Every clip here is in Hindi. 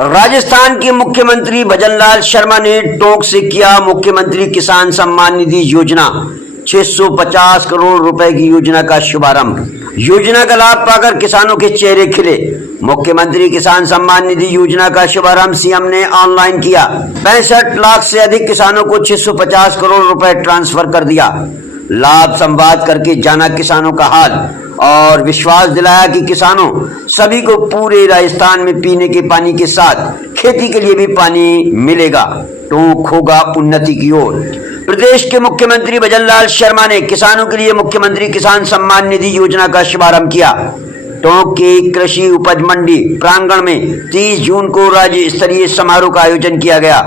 राजस्थान के मुख्यमंत्री भजनलाल शर्मा ने टोंक से किया मुख्यमंत्री किसान सम्मान निधि योजना 650 करोड़ रुपए की योजना का शुभारंभ। योजना का लाभ पाकर किसानों के चेहरे खिले। मुख्यमंत्री किसान सम्मान निधि योजना का शुभारंभ सीएम ने ऑनलाइन किया। 65 लाख से अधिक किसानों को 650 करोड़ रुपए ट्रांसफर कर दिया। लाभ संवाद करके जाना किसानों का हाल और विश्वास दिलाया कि किसानों सभी को पूरे राजस्थान में पीने के पानी के साथ खेती के लिए भी पानी मिलेगा। टोंक होगा उन्नति की ओर। प्रदेश के मुख्यमंत्री भजनलाल शर्मा ने किसानों के लिए मुख्यमंत्री किसान सम्मान निधि योजना का शुभारंभ किया। टोंक के कृषि उपज मंडी प्रांगण में 30 जून को राज्य स्तरीय समारोह का आयोजन किया गया,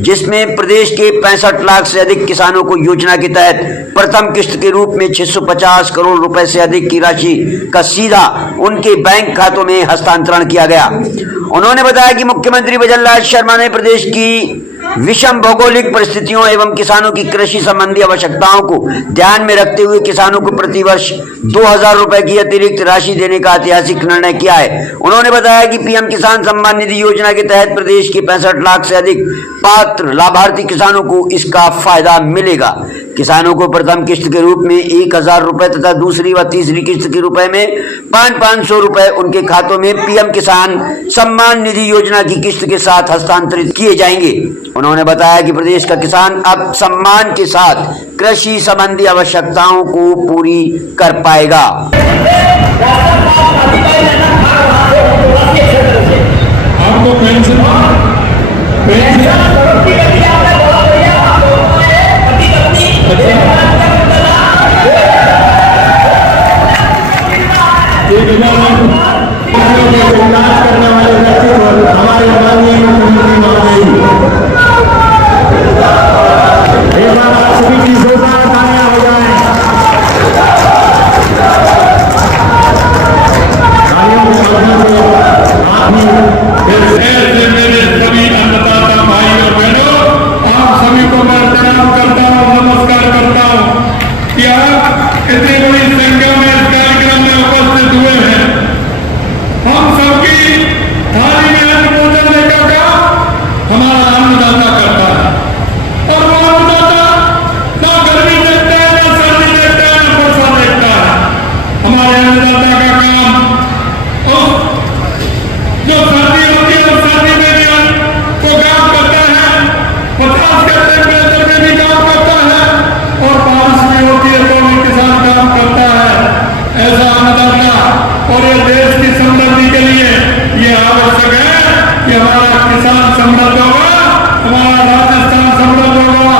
जिसमें प्रदेश के 65 लाख से अधिक किसानों को योजना के तहत प्रथम किस्त के रूप में 650 करोड़ रुपए से अधिक की राशि का सीधा उनके बैंक खातों में हस्तांतरण किया गया। उन्होंने बताया कि मुख्यमंत्री भजनलाल शर्मा ने प्रदेश की विषम भौगोलिक परिस्थितियों एवं किसानों की कृषि संबंधी आवश्यकताओं को ध्यान में रखते हुए किसानों को प्रतिवर्ष 2000 रुपए की अतिरिक्त राशि देने का ऐतिहासिक निर्णय किया है। उन्होंने बताया कि पीएम किसान सम्मान निधि योजना के तहत प्रदेश के 65 लाख से अधिक पात्र लाभार्थी किसानों को इसका फायदा मिलेगा। किसानों को प्रथम किस्त के रूप में 1000 रुपए तथा दूसरी व तीसरी किस्त के रूप में 500 रुपए उनके खातों में पीएम किसान सम्मान निधि योजना की किस्त के साथ हस्तांतरित किए जाएंगे। उन्होंने बताया कि प्रदेश का किसान अब सम्मान के साथ कृषि संबंधी आवश्यकताओं को पूरी कर पाएगा। आपको पेंशन करने वाले व्यक्ति हमारे माननीय मुख्यमंत्री महोदय एक बार आप सभी की जोरदार तालियां हो जाए। तालियों के माध्यम से आप ही मेरे सभी अन्नदाता भाई और बहनों, आप सभी को मैं प्रणाम करता हूँ, नमस्कार करता हूँ कि आप इतनी बड़ी संख्या में इस कार्यक्रम में उपस्थित हुए हैं। हम सबकी थाली में अन्न पहुंचाने का काम हमारा अन्नदाता करता है और वो अन्नदाता ना गर्मी देखता है, ना सर्दी देखता है, ना वर्षा देखता है। हमारे अन्नदाता का काम जो सर्दी होती है उस सर्दी में भी को काम करता है, 50 के टेम्परेचर में भी काम करता है और बारिश भी होती है तो भी किसान काम करता है। ऐसा अन्नदाता और ये देश की समृद्धि के लिए ये आवश्यक है कि हमारा किसान समृद्ध होगा, हमारा राजस्थान समृद्ध होगा।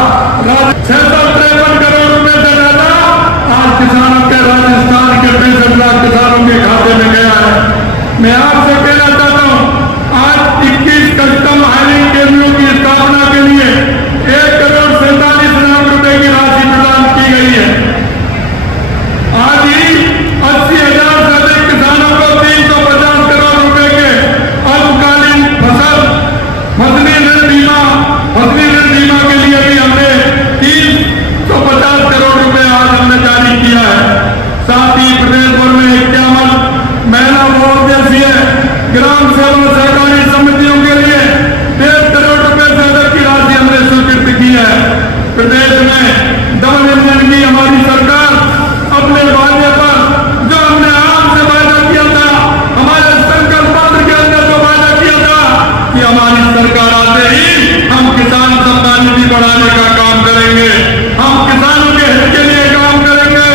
653 करोड़ रुपए से ज्यादा आज किसानों के राजस्थान के 65 लाख किसानों के खाते में गया है। मैं आपसे कहना चाहता हूँ, आज 21 कस्टम हायरिंग केंद्रों की स्थापना के लिए 1,47 लाख रुपए की राशि प्रदान की गई है। आज ही 80,000 से अधिक किसानों को 350 करोड़ रुपए के अल्पकालीन फसली ऋण बीमा के लिए भी हमने 350 करोड़ रुपए आज हमने जारी किया है। साथ ही प्रदेश भर में 51 महिला बहुउद्देशीय ग्राम सेवा सहकारी समितियों के लिए 1.5 करोड़ रुपए से अधिक की राशि हमने स्वीकृत की है। प्रदेश में डबल इंजन की हमारी सरकार अपने वादे पर जो हमने आपसे वादा किया था, हमारे संकल्प पत्र के अंदर जो वादा किया था कि हमारी सरकार आते ही हम किसान सम्मान निधि बढ़ाने का काम करेंगे, हम किसानों के हित के लिए काम करेंगे,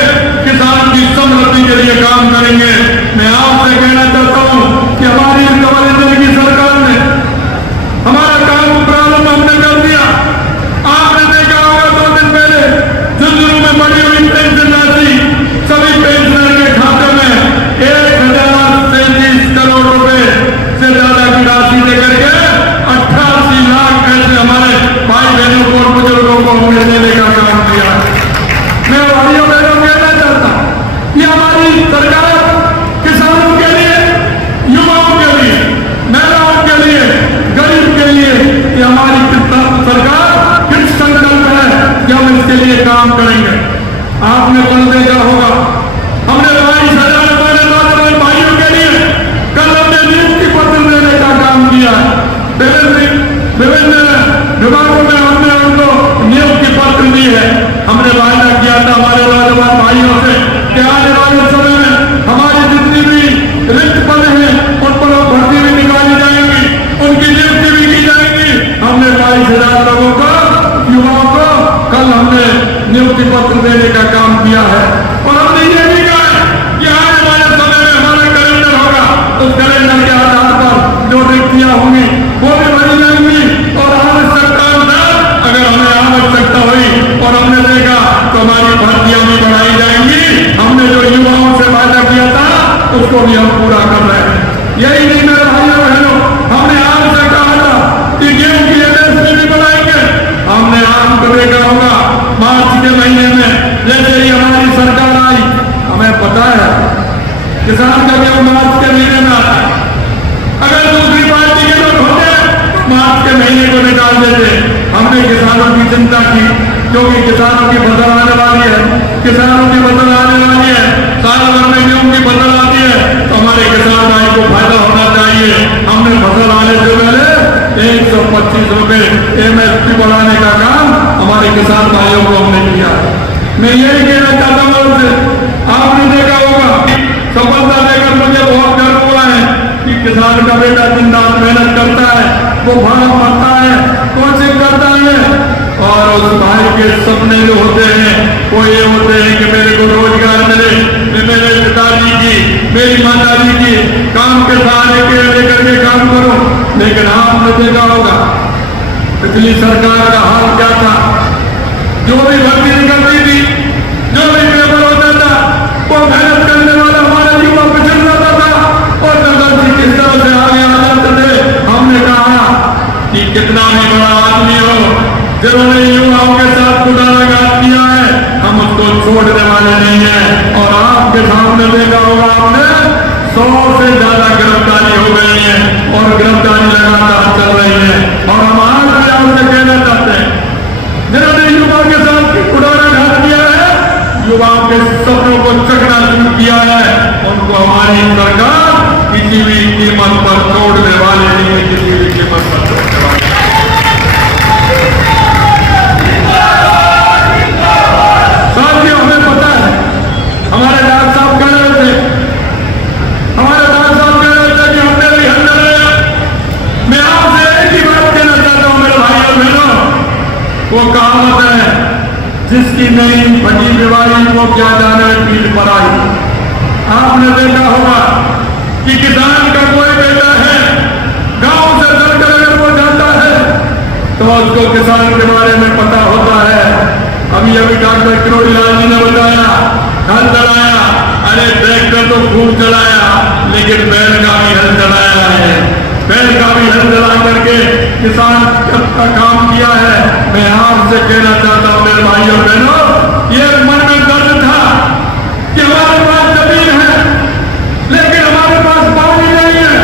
किसान की समृद्धि के लिए काम करेंगे। मैं आपसे कहना चाहता हूँ कि हमारी डबल इंजन कि आने वाले समय में हमारी जितनी भी रिक्त पद हैं उन पर भर्ती भी निकाली जाएंगी, उनकी नियुक्ति भी की जाएंगी। हमने 22,000 लोगों को, युवाओं को कल हमने नियुक्ति पत्र देने का काम किया है। और हमने ये भी कहा है कि आने वाले समय में हमारा कैलेंडर होगा, उस कैलेंडर के आधार पर जो रिक्तियां होंगी वो भी भरी जाएंगी। और आवश्यकता अनुसार अगर हमें आवश्यकता हुई और हमने देखा तो हमारी भर्तियां भी बढ़ाई जाएंगी। हमने जो युवाओं से वादा किया था उसको भी हम पूरा कर रहे हैं। यही नहीं मेरे भाइयों बहनों, हमने आपसे कहा था कि गेहूं की एमएसपी भी बढ़ाएंगे। हमने आम को देखा होगा मार्च के महीने में जैसे ही हमारी सरकार आई, हमें पता है किसान का गेहूं मार्च के महीने में आता है। अगर दूसरी पार्टी के लोग होते मार्च के महीने को निकाल देते। हमने किसानों की चिंता की, क्योंकि किसानों की फसल आने वाली है, किसानों की फसल आने वाली है, साल भर में गेहूं की फसल आती है तो हमारे किसान भाई को फायदा होना चाहिए। हमने फसल आने से पहले 125 रुपए एमएसपी बढ़ाने का काम हमारे किसान भाइयों को हमने किया। मैं यही कहना चाहता हूँ उनसे, आपने देखा होगा सफलता देकर मुझे बहुत गर्व हुआ है कि किसान का बेटा दिन रात मेहनत करता है, वो फार्म भरता है, कोचिंग करता है और उस भाई के सपने जो होते हैं वो ये होते हैं कि मेरे को रोजगार मिले, मैं मेरे पिताजी की, मेरी माताजी की काम के सहारे के लेकर के काम करूं। लेकिन आपने देखा होगा पिछली सरकार का हाल क्या था। जो भी भर्ती निकलती थी, जो भी पेपर होता था, वो मेहनत करने वाला हमारा युवा पिछड़ जाता था और नगर जी किस तरह से आगे आ जाते थे। हमने कहा कि कितना भी बड़ा आदमी हो, जिन्होंने युवाओं के साथ कुदाराघात किया है, हम उसको छोड़ने वाले नहीं है। और आपके सामने देखा होगा आपने 100 से ज्यादा गिरफ्तारी हो गई है और गिरफ्तारी लगातार चल रही है। और हम आज भी आपसे कहना चाहते हैं, जिन्होंने युवाओं के साथ कुदाराघात किया है, युवाओं के सपनों को चकनाचूर किया है, उनको हमारी सरकार किसी भी कीमत पर छोड़ने वाली नहीं है, किसी भी कीमत पर छोड़ने वाली। साथियों, हमें पता है, हमारे डॉक्टर साहब कह रहे थे, हमारे डॉक्टर साहब कह रहे थे कि हमने भी हल लगाया। मैं आपसे एक ही बात कहना चाहता हूं मेरे भाई और बहनों, वो कहावत है, जिसकी नहीं फटी बीमारी वो क्या जाने पीठ पर आई। आपने देखा होगा कि किसान का कोई बेटा है, गांव से चलकर अगर वो जाता है तो उसको किसान के बारे में पता होता है। अभी डॉक्टर किरोड़ी लाल जी ने बताया, हल चलाया, अरे ट्रैक्टर तो खूब चलाया लेकिन बैल का भी हल चलाया है, बैल का भी हल चला करके किसान का काम किया है। मैं आपसे कहना चाहता हूं मेरे भाइयों बहनों, ये मन में दर्द था कि हमारे पास जमीन है लेकिन हमारे पास पानी नहीं है।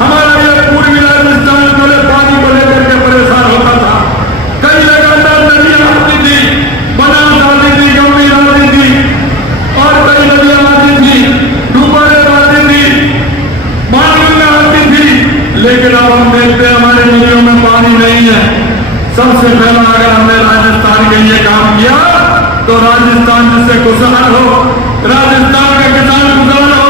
हमारा ये पूर्वी राजस्थान पहले पानी को लेकर के परेशान होता था। कई लगातार नदियां आती थी, बनास आती थी, गंभीर आती थी और कई नदियां आती थी, डूबारे आती थी, मानगंगा आती थी। लेकिन अब हम देखते हैं हमारे नदियों में पानी नहीं है। सबसे पहला अगर हमने राजस्थान के लिए काम किया तो राजस्थान जिससे खुशहाल हो, राजस्थान का किसान खुशहाल हो,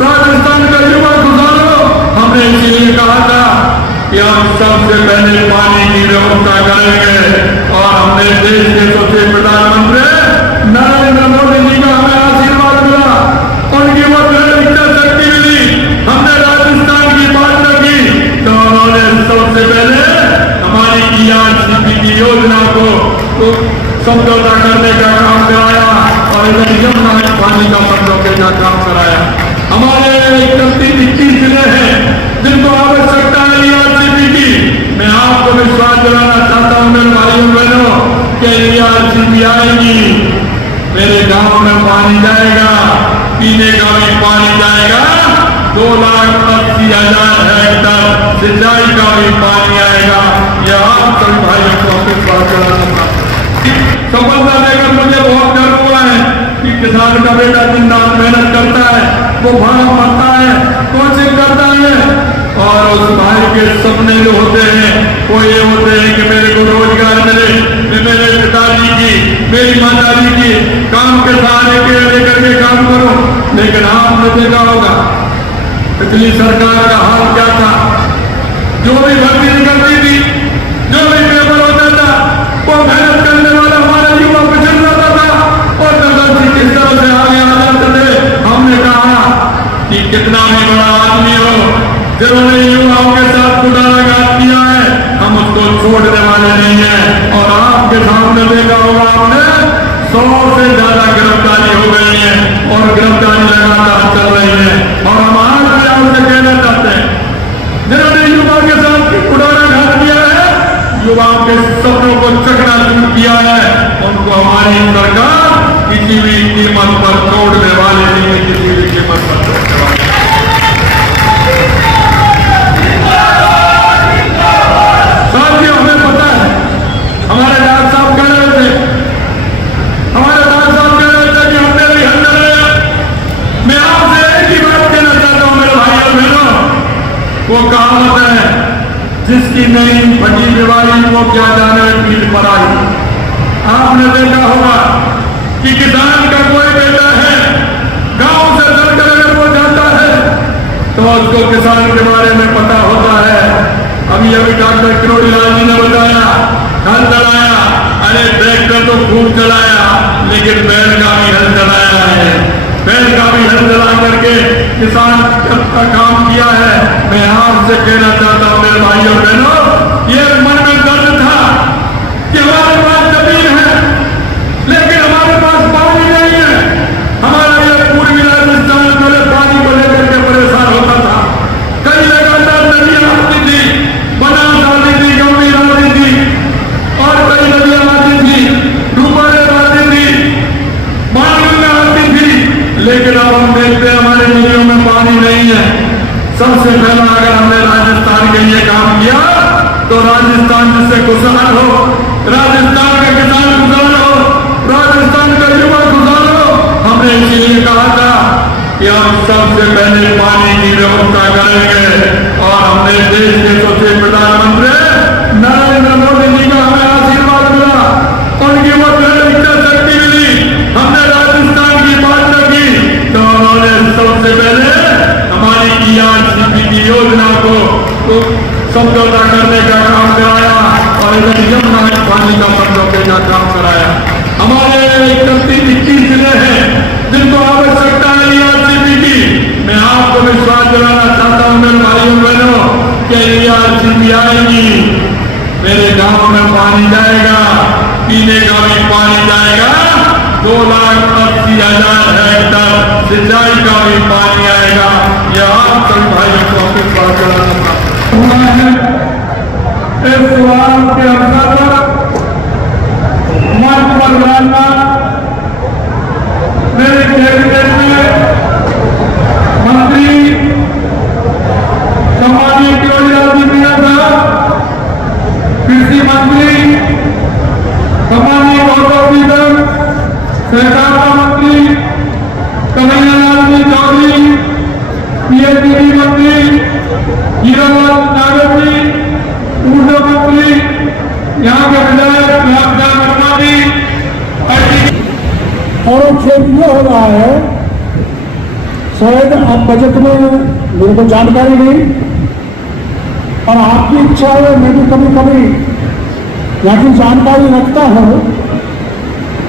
राजस्थान का युवा खुशहाल हो। हमने इसीलिए कहा था कि हम सबसे पहले पानी की व्यवस्था करेंगे। और हमने देश के सबसे प्रधानमंत्री नरेंद्र मोदी जी का हमें आशीर्वाद मिला, उनकी वो दृढ़ इच्छा शक्ति मिली। हमने राजस्थान की बात रखी तो उन्होंने सबसे पहले हमारी ERCP की योजना को समझौता करने का काम कराया और इधर यमुना पानी का समझौते का काम कराया। हमारे 31 जिले हैं जिनको आवश्यकता है ERCP की। मैं आपको विश्वास दिलाना चाहता हूं मेरे भाइयों बहनों कि ERCP आएगी, मेरे गांव में पानी जाएगा, पीने का भी पानी जाएगा, 2,80,000 हेक्टर सिंचाई का भी पानी आएगा। यह आप सभी भाइयों को विश्वास दिलाना चाहता हूं। सफलता देकर मुझे बहुत गर्व हुआ है कि किसान का बेटा दिन रात मेहनत करता है, वो फार्म भरता है, कोचिंग करता है और उस भाई के सपने जो होते हैं वो ये होते हैं कि मेरे को रोजगार मिले, मैं मेरे पिताजी की, मेरी माताजी की काम के सहारे के लेकर के काम लेकिन आपने देखा होगा पिछली सरकार का हाल क्या था। जो भी भर्ती निकलती थी, जो भी पेपर होता था, वो मेहनत करने वाला हमारा युवा पिछड़ जाता था और प्रदर्शन किस तरह से आगे आ जाते थे। हमने कहा कि कितना भी बड़ा आदमी हो, जिन्होंने युवाओं के साथ कुठाराघात किया है, हम उसको छोड़ने वाले नहीं है। और आपके सामने देखा होगा आपने 100 से ज्यादा गिरफ्तारी हो गई है और गिरफ्तारी लगातार चल रही है। और हम आज भी आपसे कहना चाहते हैं, जिन्होंने युवा के साथ कुठाराघात किया है, युवाओं के सपनों को चकनाचूर किया है, उनको हमारी सरकार किसी भी कीमत पर छोड़ने वाली नहीं है, किसी भी कीमत पर छोड़ने वाली। साथियों, हमें पता है, हमारे डॉक्टर साहब कह रहे थे, कि हमने भी हल लगाया। मैं आपसे एक ही बात कहना चाहता हूं मेरे भाई और बहनों, वो कहावत है, जिसकी नहीं फटी बीमारी वो क्या जाने पीठ पर आई। आपने देखा होगा कि किसान का कोई बेटा है, गांव से चलकर अगर वो जाता है तो उसको किसान के बारे में पता होता है। अभी डॉक्टर किरोड़ीलाल जी ने बताया, हल चलाया, अरे ट्रैक्टर तो खूब चलाया, लेकिन बैल का भी हल चलाया है। बैल का भी हल चला करके किसान का काम किया है। मैं आपसे कहना चाहता हूं मेरे भाई और बहनों, ये मन में दर्द था कि हमारे पास जमीन है लेकिन हमारे पास पानी नहीं है। हमारा ये पूर्वी राजस्थान पहले पानी को लेकर के परेशान होता था। कई लगातार नदियां आती थी, बनास आती थी, गंभीर आती थी और कई नदियां आती थी, डूबारे आती थी, मानगंगा आती थी। लेकिन अब हम देखते हैं हमारे नदियों में पानी नहीं है। सबसे पहला अगर हमने राजस्थान के लिए काम किया तो राजस्थान जिससे खुशहाल हो, राजस्थान का किसान खुशहाल हो, राजस्थान का युवा खुशहाल हो। हमने इसीलिए कहा था कि हम सबसे पहले पानी की व्यवस्था करेंगे और हमने देश के सबसे प्रधानमंत्री नरेंद्र मोदी जी का हमें आशीर्वाद मिला, उनकी वो दृढ़ इच्छा शक्ति मिली। हमने राजस्थान की बात रखी तो उन्होंने सबसे पहले हमारी ERCP की योजना को समझौता करने का काम कराया और इधर यमुना पानी का समझौते का काम कराया। हमारे 31 जिले हैं जिनको आवश्यकता है ERCP की। मैं आपको विश्वास दिलाना चाहता हूं मेरे भाइयों बहनों कि ERCP आएगी, मेरे गांव में पानी जाएगा, पीने का भी पानी जाएगा, 2,80,000 हेक्टर सिंचाई का भी पानी आएगा। यह आप सभी भाइयों को विश्वास दिलाना चाहता हूं। इस सवाल के अवसर पर मंच पर लाना मेरे कैबिनेट में मंत्री सम्मानीय किरोड़ीलाल जी मीणा साहब, कृषि मंत्री सम्मानीय गौरव जी साहब, सहकारिता मंत्री कन्हैयालाल जी चौधरी, PHDD मंत्री हीरालाल नागर जी, ऊर्जा मंत्री, यहाँ के विधायक वर्मा जी। और खेल ये हो रहा है, शायद आप बजट में मेरे को जानकारी नहीं और आपकी इच्छा है मैं भी कभी कभी यहाँ की जानकारी रखता हूँ,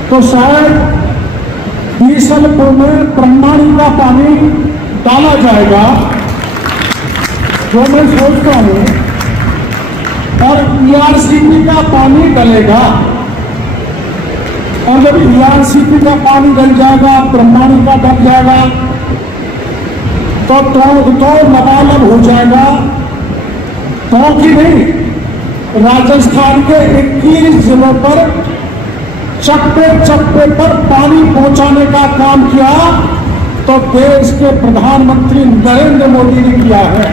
तो शायद बीसलपुर में ब्रह्माणी का पानी डाला जाएगा, जो मैं सोचता हूँ, और ERCP का पानी डलेगा। और जब ERCP का पानी डल जाएगा, ब्रह्माणी का डल जाएगा, तो लबालब हो जाएगा। तो कि नहीं, राजस्थान के 21 जिलों पर चप्पे चप्पे पर पानी पहुंचाने का काम किया तो देश के प्रधानमंत्री नरेंद्र मोदी ने किया है।